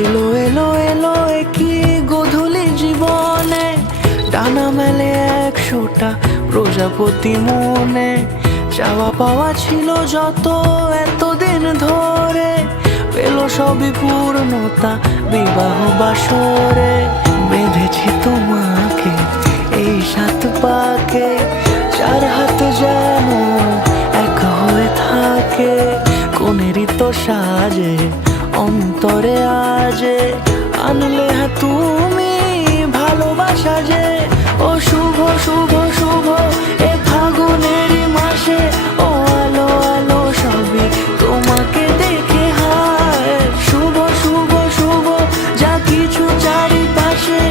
এলো এলো এলো একই গধূলি জীবনে, ডানা মেলে 100টা প্রজাপতি মনে। চাওয়া পাওয়া ছিল যত এতদিন ধরে, পেল সবই পূর্ণতা বিবাহ বাসরে। বেঁধেছি তোমাকে এই 7 পাকে, 4 হাত যেন এক হয়ে থাকে। কোনেরই তো সাজে অন্তরে আজে, আনলে তুমি ভালোবাসা যে। ও শুভ শুভ শুভ এ ফাগুনেরই মাসে, ও আলো আলো সবই তোমাকে দেখে হায়। শুভ শুভ শুভ যা কিছু চারিপাশে,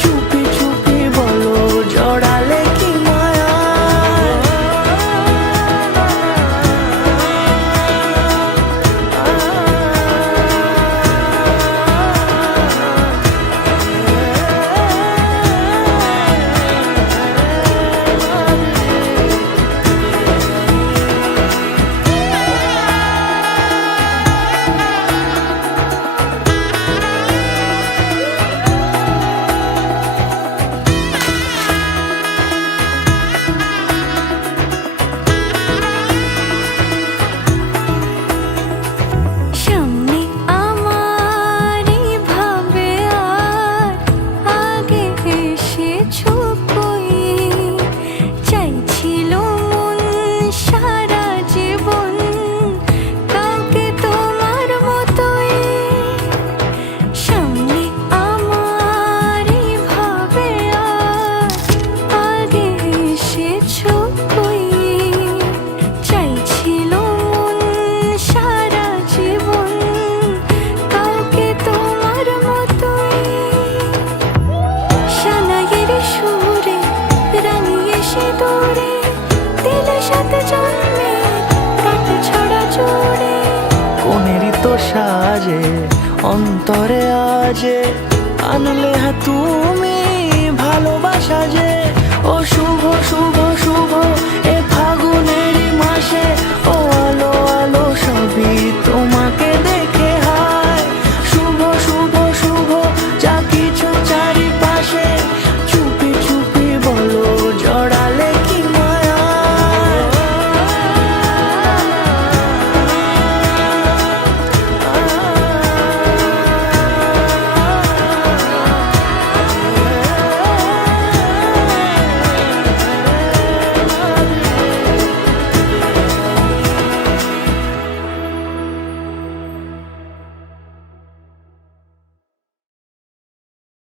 চুপি চুপি বলো জড়ালে কি মায়া। কোনেরই তো সাজে অন্তরে আজে, আনলে তুমি ভালোবাসা যে। ও শুভ শুভ